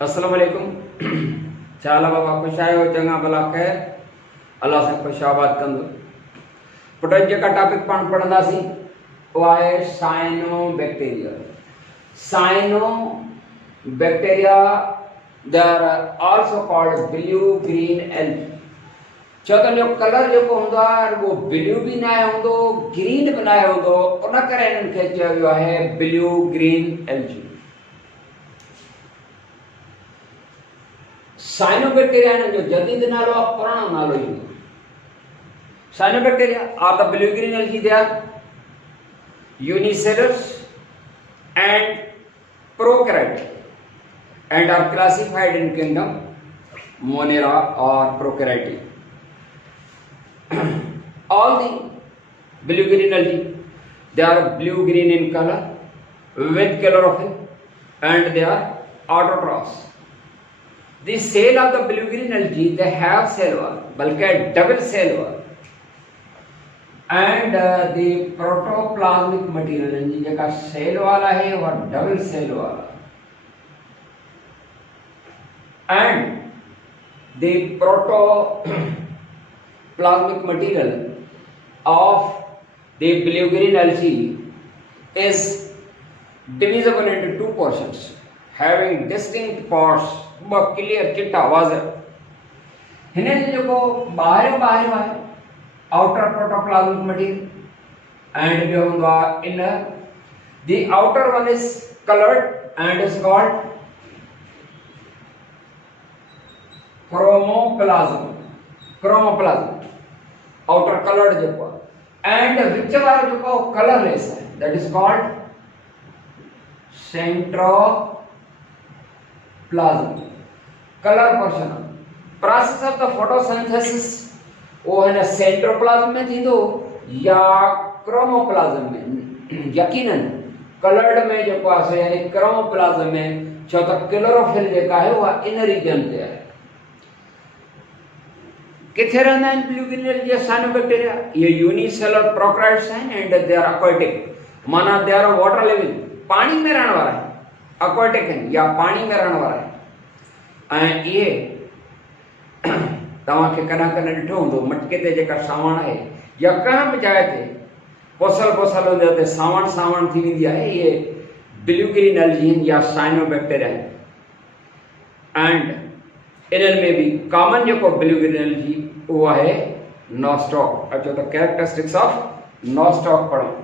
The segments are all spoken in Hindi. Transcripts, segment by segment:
अस्सलाम वालेकुम। छा बाबा खुश आहियो, चङा भला ख़ैर, अल्लाह सां ख़ुशि आबाद कंदो। पुट जेका टॉपिक पाण पढ़ंदासीं उहो आहे cyanobacteria. Cyanobacteria they are also called blue green algae. छो त जो कलर जेको हूंदो आहे उहो ब्लू बि न हूंदो, ग्रीन बि न हूंदो, उन करे हिननि खे चयो वियो आहे ब्लू ग्रीन एल्गी। साइनोबैक्टीरिया जो जदीद नालो आहे, पुराणो नालो ई cyanobacteria are the blue green algae. They are unicellular and prokaryotic and are classified in kingdom Monera or Prokaryotic. All the blue green algae, they are blue green in color with chlorophyll and they are autotrophs. The cell of the blue green algae, they have cell wall, balki double cell wall, and the protoplasmic material जिनका सेल वाला है वह डबल सेल वाला, and the protoplasmic material of the blue green algae is divisible into two portions having distinct parts, but clear चिट्टा वाज़ह। हिन जो बाहर है outer protoplasmic material and inner. The outer one is colored and is called chromoplasm. Outer colored and whichever colorless that is called centroplasm. Color portion. Process of the photosynthesis वो है ना सेंट्रोप्लाज्म में थींदो या क्रोमोप्लाज्म में। यकीनन कलर्ड में जो पास यानी क्रोमोप्लाज्म में, छो तो क्लोरोफिल जेका है वो इन रीजन ते है। किथे रहंदा आहिनि ब्लू ग्रीन एल्गी साइनोबैक्टीरिया? ये यूनिसेलुलर प्रोकैरियोट्स आहिनि एंड दे आर एक्वाटिक, माना दे आर वाटर लिविंग, पानी में रहण वारा आहिनि, एक्वाटिक आहिनि या पानी में रहण वारा आहिनि। ऐं इहे तव्हांखे कॾहिं कॾहिं ॾिठो हूंदो मटके ते जेका सावण आहे या कंहिं बि जाइ ते पोसल हूंदे हुते सावण थी वेंदी आहे, इहे ब्लू ग्रीन एल्गी या साइनोबैक्टीरिया आहिनि। एंड इन्हनि में बि कॉमन जेको ब्लू ग्रीन एल्गी उहो आहे नॉस्टॉक। अचो त कैरेक्टरिस्टिक्स ऑफ नॉस्टॉक पढ़ूं।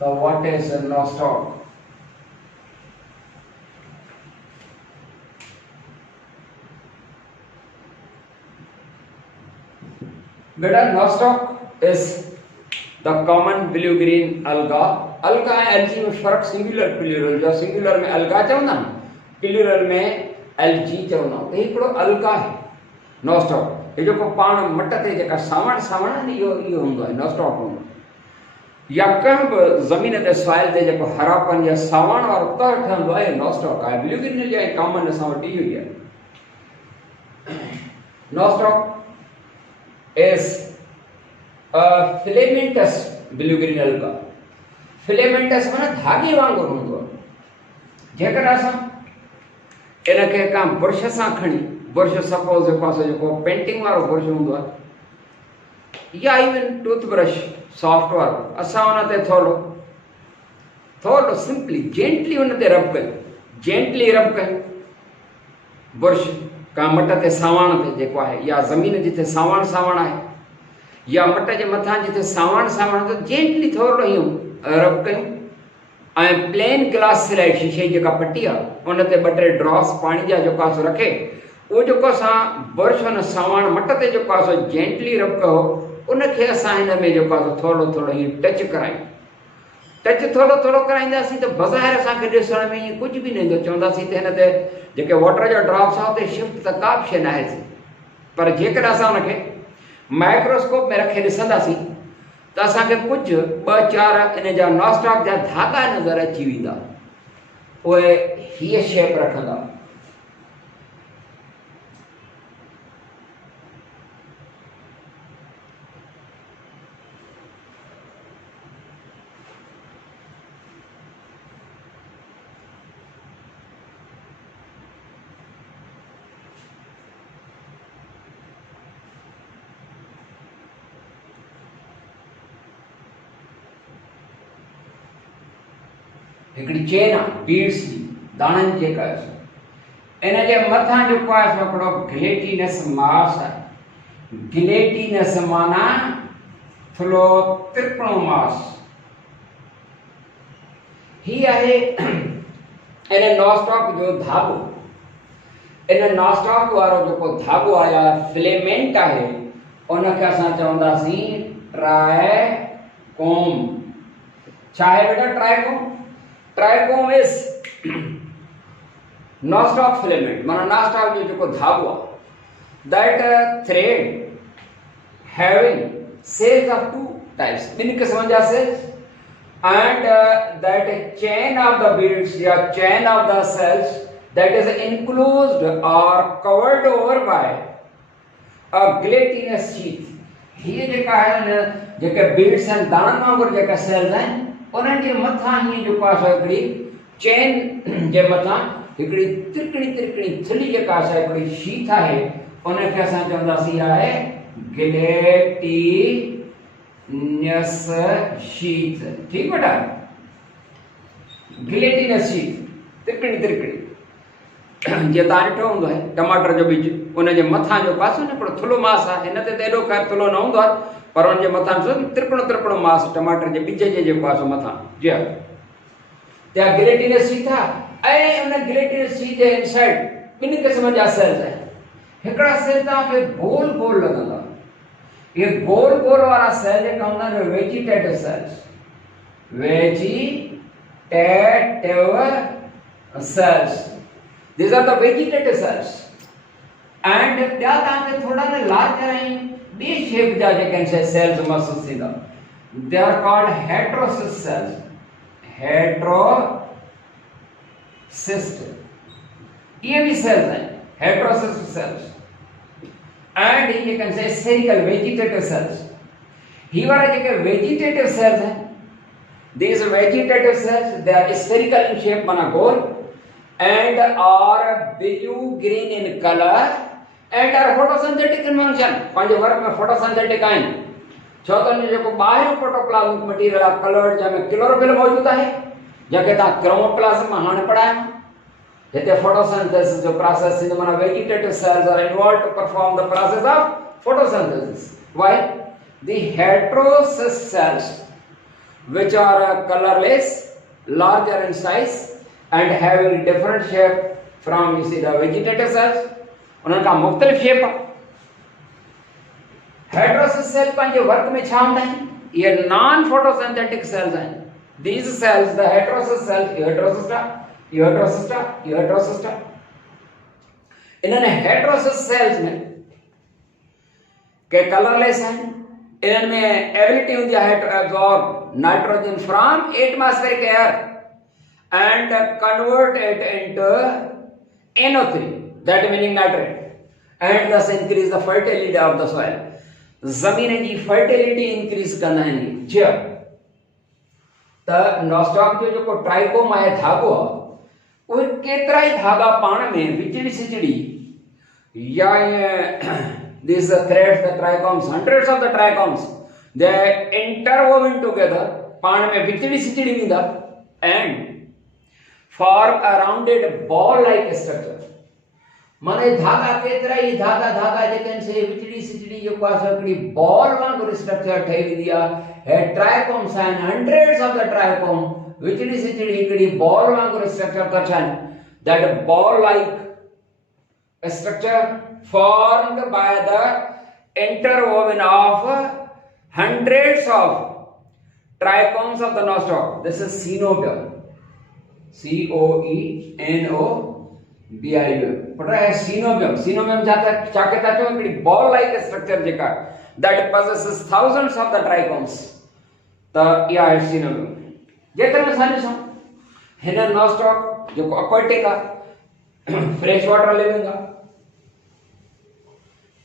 त व्हाट इज नॉस्टॉक? बेटा nostoc is the common blue green alga. alga ऐं algae में फर्क सिंगुलर प्लूरल, जो सिंगुलर में alga चवंदा न, प्लूरल में algae चवंदा। त हिकिड़ो alga है nostoc। हे जेको पाण मट ते जेका सावण आहे न, इहो हूंदो आहे nostoc हूंदो। या कंहिं बि ज़मीन ते सॉइल ते जेको हरापन या सावण वारो तह ठहंदो आहे nostoc आहे। ब्लू ग्रीन एल्गी कॉमन असां वटि इहो ई आहे। nostoc is a filamentous blue green alga. filamentous माना धागे वांगुरु हूंदो आहे। जेकर असां इनखे का ब्रश सां खणी, ब्रश सपोज जेको पेंटिंग वारो ब्रश हूंदो आहे या इवन टूथब्रश सॉफ्ट वारो, असां उन ते थोरो सिंपली जेंटली उन ते रब कयूं ब्रश का मट ते सावण ते जेको आहे या ज़मीन जिथे सावण आहे या मट जे मथां जिथे सावण त जेंटली थोरो ईअं रब कयूं ऐं प्लेन ग्लास स्लाइड शीशे जी जेका पटी आहे उन ते ॿ टे ड्रॉप्स पाणी जा जेको आहे रखे, उहो जेको असां ब्रश हुन सावण मट ते जेको आहे जेंटली रब कयो, उनखे असां हिन में जेको आहे थोरो ईअं टच करायूं। टच थोरो कराईंदासीं त बज़ाहिर असांखे ॾिसण में ईअं कुझु बि न ईंदो, चवंदासीं त हिन ते जेके वाटर जा ड्रॉप्स आहे उते शिफ्ट त का बि शइ न आहे थी। पर जेकॾहिं असां उनखे माइक्रोस्कोप में रखे ॾिसंदासीं त असांखे कुझु 2-4 इन जा नॉस्टॉक जा धागा नज़र अची वेंदा, उहे हीअ शेप रखंदा। हिकिड़ी चेन आहे बीड्स जी दाणनि जेका इन जे मथां जेको आहे हिकिड़ो गिलेटिनस मास आहे। गिलेटिनस माना थुल्हो त्रिपणो मास। ही आहे इन नॉस्टॉक जो धागो। इन नॉस्टॉक वारो जेको धागो आहे या फिलेमेंट आहे उनखे असां चवंदासीं ट्राइकोम। छा आहे बेटा trichome? Trichome is nostoc filament माना नॉस्टॉक जो जेको धागो आहे that thread having cells of two types, ॿिनि क़िस्मनि जा cells and that chain of the beads या chain of the cells that is enclosed or covered over by a gelatinous sheath। ये जेका है न जेके बीड्स आहिनि दाणनि वांगुरु जेका सेल्स आहिनि उन्हनि जे मथां हीअं जेको आहे हिकिड़ी चेन जे मथां हिकिड़ी तिरकणी थुल्ही जेका आहे हिकिड़ी शीथ आहे उनखे असां चवंदासीं आहे गिलेटिनस शीथ। ठीक बेटा, गिलेटिनस शीथ तिरकणी जीअं तव्हां ॾिठो हूंदो आहे टमाटर जो बीज उनजे मथां जो पासो न हिकिड़ो थुल्हो मास आहे। हिन ते त एॾो ख़ैर थुल्हो न हूंदो आहे पर उनजे मथां तिरकणो मास टमाटर जे बीज जे जेको आहे मथां जी त्या गिलेटिनस शीथ आहे। ऐं उन गिलेटिनस शीथ जे इनसाइड ॿिनि क़िस्मनि जा सेल्स आहिनि। हिकिड़ा सेल तव्हांखे गोल गोल लॻंदा। ये गोल गोल वाला सेल जेका हूंदा आहिनि vegetative cells. These are the vegetative cells and ॿिया तव्हांखे थोड़ा न लार्जर ऐं ॿी शेप जा जेके आहिनि सेल्स महसूस थींदा। They are called heterocyst cells। heterocyst ये भी सेल्स हैं heterocyst cells and you can say spherical vegetative cells। ही वाले जेके vegetative cells हैं these vegetative cells they are spherical in shape माना गोल and are blue green in color and are photosynthetic in function। पंहिंजे वर्क में photosynthetic आहिनि छो त उन जेको ॿाहिरियों प्रोटोप्लाज़्मिक मटीरियल आहे कलर्ड जंहिंमें क्लोरोफिल मौजूद आहे जंहिंखे तव्हां क्रोमोप्लाज़्म मां हाणे पढ़ायो हिते photosynthesis जो प्रोसेस थींदो माना vegetative cells are involved to perform the process of photosynthesis while the heterocyst cells which are colorless larger in size and having different shape from you see the vegetative cells उन्हनि खां मुख़्तलिफ़ शेप आहे। हेटेरोसिस सेल पंहिंजे वर्क में छा हूंदा आहिनि ये नॉन फोटोसिंथेटिक सेल्स आहिनि। these cells the heterocyst cells heterocyst इन्हनि हेटेरोसिस सेल्स में के कलरलेस आहिनि। इन्हनि में एबिलिटी हूंदी आहे to absorb nitrogen from atmospheric air and convert it into NO3 that meaning nitrate and thus increase the fertility of the soil। ज़मीन जी फर्टिलिटी इंक्रीज कंदा आहिनि जी। त नॉस्टॉक जो जेको ट्राइकोम आहे धागो आहे उहे केतिरा ई धागा पाण में विचड़ी सिचड़ी या these threads the trichomes hundreds of the trichomes they interwoven together पाण में विचड़ी सिचड़ी वेंदा and form a rounded ball like structure। माने धागा केतिरा ई धागा जेके आहिनि से विचड़ी सिचड़ी जेको आहे हिकिड़ी बॉल वांगुरु स्ट्रक्चर ठही वेंदी आहे। ट्राइकोम्स आहिनि हंड्रेड्स ऑफ द ट्राइकोम विचड़ी सिचड़ी हिकिड़ी बॉल वांगुरु स्ट्रक्चर था ठाहिनि। That ball like structure formed by the interwoven of hundreds of trichomes of the nostoc। this is coenobium COENOBIUM पढ़ा है सीनोबियम। सीनोबियम क्या कहता है हिकिड़ी बॉल लाइक स्ट्रक्चर जेका that possesses thousands of the trichomes त इहा आहे सीनोबियम। जेकर में असां ॾिसूं हिन नॉस्टॉक जेको एक्वाटिक आहे फ्रेश वाटर लिविंग आहे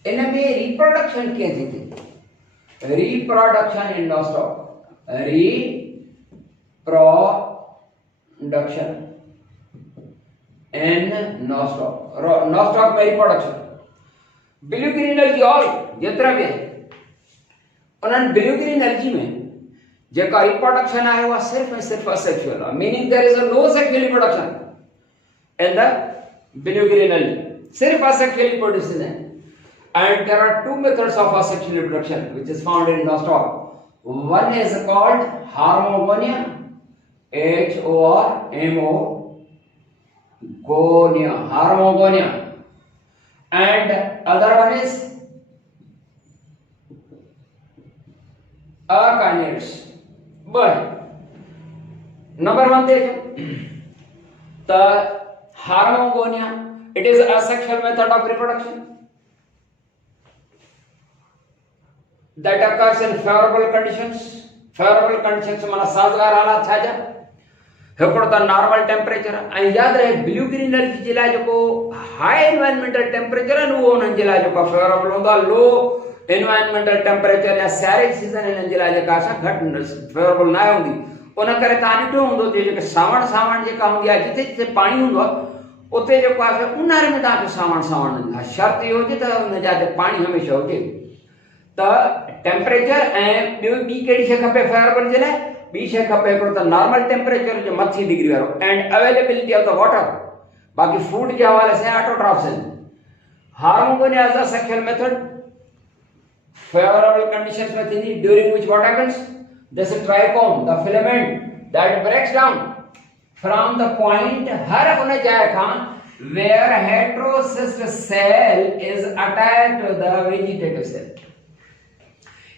इन में रिप्रोडक्शन कीअं थी थिए। Reproduction in nostoc reproduction in nostoc में reproduction blue green energy all जेतिरा भी है उन्हनि ब्लू ग्रीन एनर्जी में जेका रिप्रोडक्शन आहे उहा सिर्फ़ ऐं सिर्फ़ असेक्सुअल आहे, meaning there is no sexual reproduction in the blue green algae, सिर्फ असेक्सुअल रिप्रोड्यूसिंग है। And there are two methods of asexual reproduction which is found in nostoc. One is called harmogonia, H-O-R-M-O, gonia, harmogonia, and other one is akinets. But number one देखो, the harmogonia, it is a asexual method of reproduction that occurs in favorable conditions. Favorable conditions माना साज़गार हालात छा जा, हिकिड़ो त नॉर्मल टेम्परेचर, ऐं यादि रहे ब्लू ग्रीन एल्गी जे लाइ जेको हाई एनवायरमेंटल टेम्परेचर आहे उहो उन्हनि जे लाइ जेको फेवरेबल हूंदो आहे, लो एनवायरमेंटल टेम्परेचर या सियारे सीज़न हिननि जे लाइ जेका असां घटि फेवरेबल न हूंदी। उन करे तव्हां ॾिठो हूंदो जेके सावण जेका हूंदी आहे, जिथे जिथे पाणी हूंदो आहे उते जेको आहे ऊन्हारे में तव्हांखे सावण हूंदी आहे। शर्त इहो हुजे त हुन जाते पाणी हमेशह हुजे। त टेम्परेचर ऐं ॿी कहिड़ी शइ खपे फेवरेबल जे लाइ? ॿी शइ खपे हिकिड़ो त नॉर्मल टेम्परेचर जो मथी डिग्री वारो and availability of the water. बाक़ी फूड जे हवाले सां ऑटोट्रॉफ्स आहिनि। Hormogonia is asexual method, favourable conditions में थींदी during which what happens, this trichome the filament that breaks down from the point हर उन जाइ खां where heterocyst cell is attached to the vegetative cell।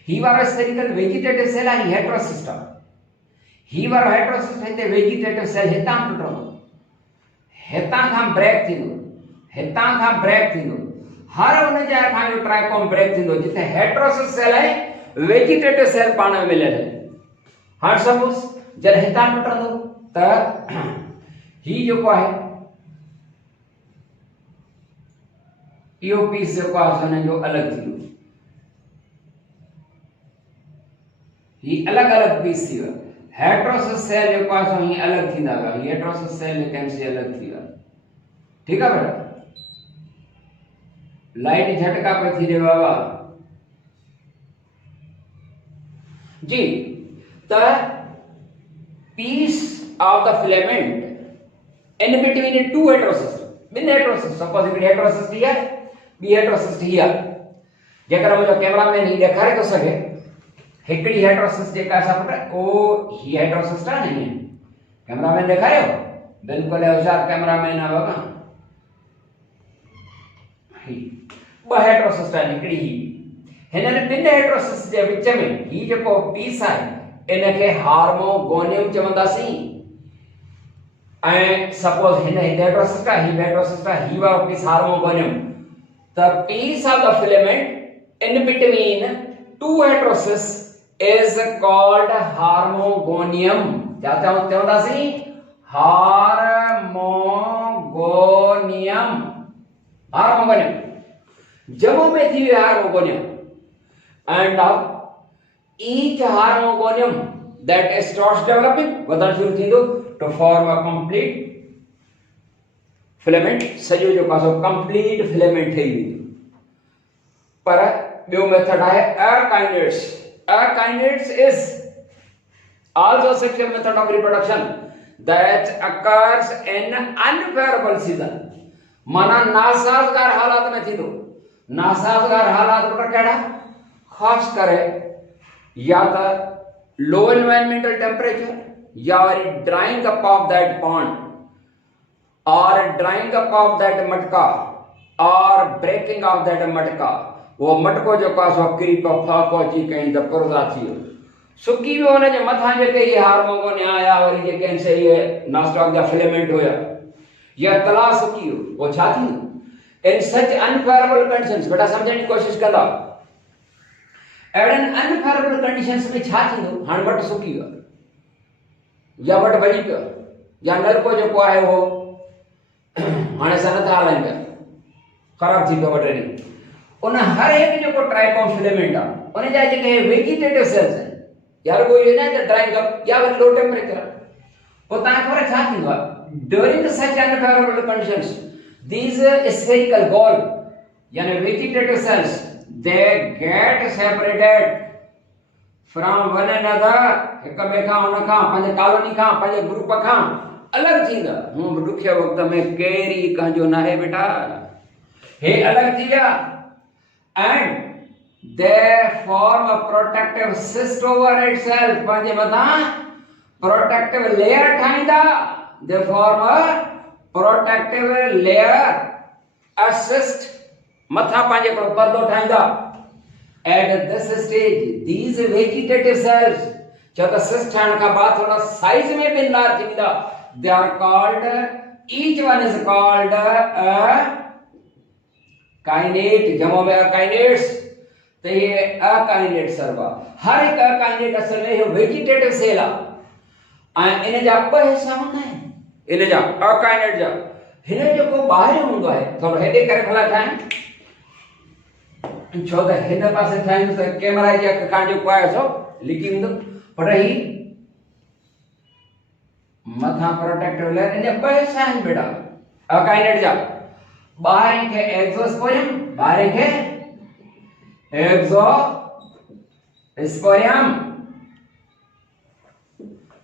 ही वारो स्फेरिकल वेजिटेटिव सेल आहे, हेटेरोसिस्ट आहे। ही वारो हेटेरोसिस्ट हिते वेजिटेटिव सेल हितां टुटंदो, हितां खां ब्रेक थींदो, हितां खां ब्रेक थींदो, हर उन जाइ खां इहो ट्राइकोम ब्रेक थींदो जिथे हेटेरोसिस्ट सेल ऐं वेजिटेटिव सेल पाण में मिलियल आहिनि। हाणे सपोज जॾहिं हितां टुटंदो त ही जेको आहे इहो पीस जेको आहे हुननि जो अलॻि थींदो, ही अलग अलग पीस थी विया। हेटेरोसिस सेल जेको आहे सो ही अलग थींदा विया, ही हेटेरोसिस सेल जेके आहिनि से अलग थी विया। ठीकु आहे बेटा, लाइट झटका पे थी रहे बाबा जी। त piece of the filament in between two heterocyst, बिन हेटेरोसिस, सपोज हिकिड़ी हेटेरोसिस थी आहे, ॿी हेटेरोसिस थी आहे। जेकर मुंहिंजो कैमरामैन ही ॾेखारे थो सघे हिकिड़ी हेटेरोसिस जेका असां पुट ओ ही हेटेरोसिस आहे न, कैमरामैन ॾेखारियो, बिल्कुलु होशियार कैमरामैन आहे बाबा। ही ॿ हेटेरोसिस आहिनि, हिकिड़ी ही, हिननि ॿिनि हेटेरोसिस जे विच में ही जेको पीस आहे इनखे हार्मोगोनियम चवंदासीं। ऐं सपोज हिन हेटेरोसिस आहे, ही हेटेरोसिस आहे, ही वारो piece hormogonium. The piece of the filament in between two heterocysts is called harmogonium। क्या चवंदासीं? हार्मोगोनियम, हार्मोगोनियम जमो में थी वियो hormogonium. And now each harmogonium that starts developing वधण शुरू थींदो to form a complete filament, सॼो जेको आहे सो कंप्लीट फिलामेंट ठही वेंदो। पर ॿियो मेथड आहे अकाइनेट्स। Akinase is also a sexual method of reproduction that occurs in unfavorable season। माना नासाज़गार हालात में थींदो। नासाज़गार हालात पर कहिड़ा? ख़ास करे या त लो एनवायरमेंटल टेम्परेचर या worry drawing up of that pond और ड्राइंग अप ऑफ दैट मटका और ब्रेकिंग ऑफ दैट मटका। वो मटको जेको आहे सो किरी पियो, फाको अची कई त पुरज़ा थी वियो, सुकी वियो। हुनजे मथां जेके इहे हार्मोगोनिया आया, वरी जेके आहिनि से इहे नास्टॉक जा फिलामेंट हुया, या तला सुकी वियो, पोइ छा थींदो? इन सच अनफेवरेबल कंडीशंस, बेटा सम्झण जी कोशिशि कंदा, अहिड़नि अनफेवरेबल कंडीशंस में छा थींदो? हाणे वट सुकी वियो या वट भॼी पियो या नलको जेको आहे उहो हाणे असां नथा हलायूं पिया, ख़राब थी पियो वटरी। उन हर एक जेको ट्राइकोम फिलामेंट आहे उन जा जेके वेजिटेटिव सेल्स आहिनि, या रुगो इहो न त ड्राइंग अप या वरी लो टेम्परेचर, पोइ तव्हांखे ख़बर छा थींदो आहे? During such unfavourable conditions these spherical ball यानी vegetative cells they get separated from one another हिक ॿिए खां हुन खां पंहिंजे कॉलोनी खां पंहिंजे ग्रुप खां अलॻि थींदा। हूं बि ॾुखिये वक़्त में केरी कंहिंजो न आहे बेटा, हे अलॻि थी विया। And they form a protective cyst over itself, पंहिंजे मथां प्रोटेक्टिव लेयर ठाहींदा। They form a protective layer assist, मथां पंहिंजे हिकिड़ो परदो ठाहींदा। At this stage, these vegetative cells, जो त सिस्ट ठाहिण खां बाद थोड़ा साइज में भी लार्ज थी वेंदा, they are called, each one is called a काइनेट, जमो में काइनेट्स। तो ये अकाइनेट सर्वा, हर एक अकाइनेट असल में यो वेजिटेटिव सेल आ। इन जा ॿ हिस्सा हूंदा आहिनि, इन जा अकाइनेट जा। हिन जेको ॿाहिरि हूंदो आहे थोरो हेॾे करे भला ठाहिनि, छो त हिन पासे ठाहियूं त कैमरा जी अख खां जेको आहे सो लिकी वेंदो, पर ही मथां प्रोटेक्टिव लेयर। इन जा ॿ हिस्सा आहिनि बेटा अकाइनेट जा। ॿाहिरि खे एक्सोस्पोरियम, ॿाहिरि खे एक्सोस्पोरियम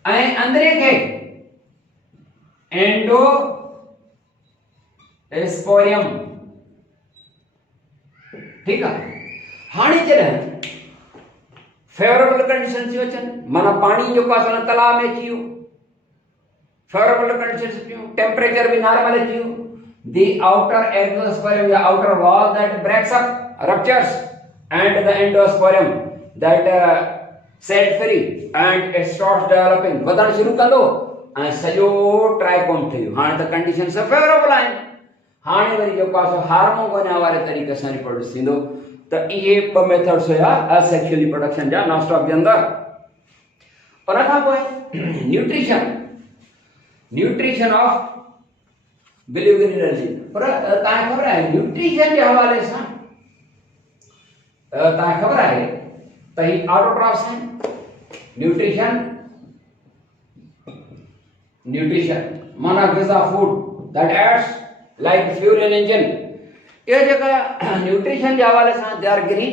ऐं अंदरे खे एंडोस्पोरियम। ठीक है। हाणे जॾहिं फेवरेबल कंडीशन थी अचनि, माना पानी जो पास तालाब में अची वियो, फेवरेबल कंडीशन थी, टेम्परेचर भी नॉर्मल अची वियो, the outer exosporium, the outer wall that breaks up, ruptures, and the endosporium that set free and it starts developing, वधण शुरू कंदो ऐं सॼो ट्राइकोम थी वियो। हाणे त कंडीशन सब फेवरेबल आहिनि। हाणे वरी जेको आहे हार्मोन ॻोल्हण वारे तरीक़े सां रिप्रोड्यूस थींदो। त इहे ॿ मेथड्स हुया असेक्सुअल रिप्रोडक्शन जा नॉनस्टॉप जे अंदरि। उन खां पोइ न्यूट्रिशन ऑफ बिलीविंग एनर्जी। पर तव्हांखे ख़बर आहे न्यूट्रिशन जे हवाले सां तव्हांखे ख़बर आहे त ही ऑटोट्रॉफ्स आहिनि। न्यूट्रिशन माना गिज़ा food that aids like fuel in engine. ये जगह न्यूट्रिशन के हवाले से they are green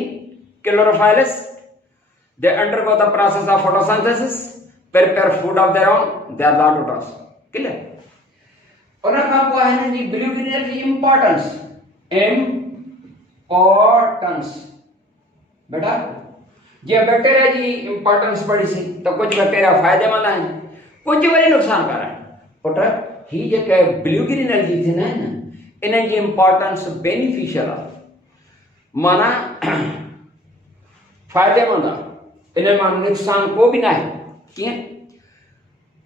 chlorophylls, they undergo the process of photosynthesis, prepare food of their own, they are autotrophs. Clear. और का को है जी बिलीविंग एनर्जी इंपॉर्टेंस बेटा जे बैक्टीरिया जी इंपॉर्टेंस पढ़ी सी तो कुछ बैक्टीरिया फायदेमंद आहिनि, कुछ वरी नुकसानकार आहिनि। पुट ही जेके बिलीविंग एनर्जी थी न इन की इंपॉर्टेंस बेनिफिशियल आहे, माना फायदेमंद आहे, इन में नुकसान को भी ना है। कीअं?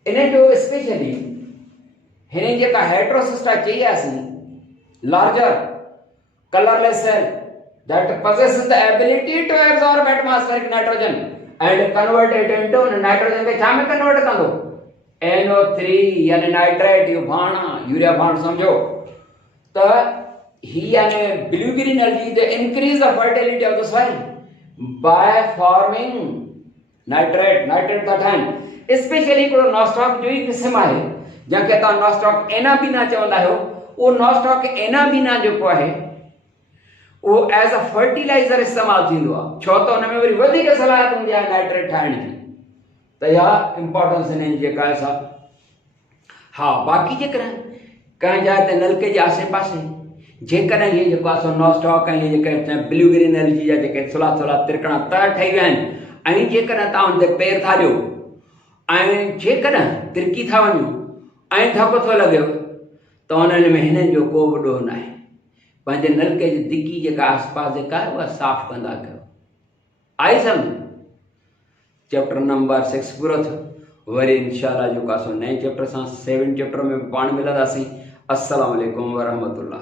इन जो स्पेशली हिन जेका हेट्रोसिस्टा चई आसीं, larger colourless cell that possesses the ability to absorb atmospheric nitrogen and convert it into nitrogen के छा में कन्वर्ट कंदो NO3 यानी नाइट्रेट, यो भाणा यूरिया भाण समझो। त ही यानी believing energy the increase the fertility of the soil by forming nitrate था ठाहिनि। स्पेशली हिकिड़ो नॉस्टॉक जो ही किस्म आहे जंहिंखे तव्हां नॉस्टॉक एनाबीना चवंदा आहियो। उहो नॉस्टॉक एनाबीना जेको आहे वो एज अ फर्टिलाइजर इस्तेमाल थींदो आहे, छो त हुन में वरी वधीक सलाहियत हूंदी आहे नाइट्रेट ठाहिण जी। त इहा इंपॉर्टेंस हिननि जेका आहे सा। हा बाक़ी जेकॾहिं कंहिं जाइ ते नलके जे आसे पासे जेकॾहिं इहे जेको आहे सो नॉस्टॉक ऐं जेके बिलीविंग एनर्जी जा जेके थोरा तिरकणा तर ठही विया आहिनि, ऐं जेकॾहिं तव्हां हुन ते पेर था ॾियो ऐं जेकॾहिं तिरकी था वञो ऐं धप थो लॻेव त हुननि में हिननि जो को बि ॾोह न आहे। पंहिंजे नलके जी दिकी जेका आसपास जेका आहे उहा साफ़ कंदा कयो। आई सम्झ? चैप्टर नंबर 6 पूरो थियो। वरी इंशाअल्लाह जेको आहे सो नए चैप्टर सां 7 चैप्टर में पाण मिलंदासीं। अस्सलाम वालेकुम वरहमतुल्लाह।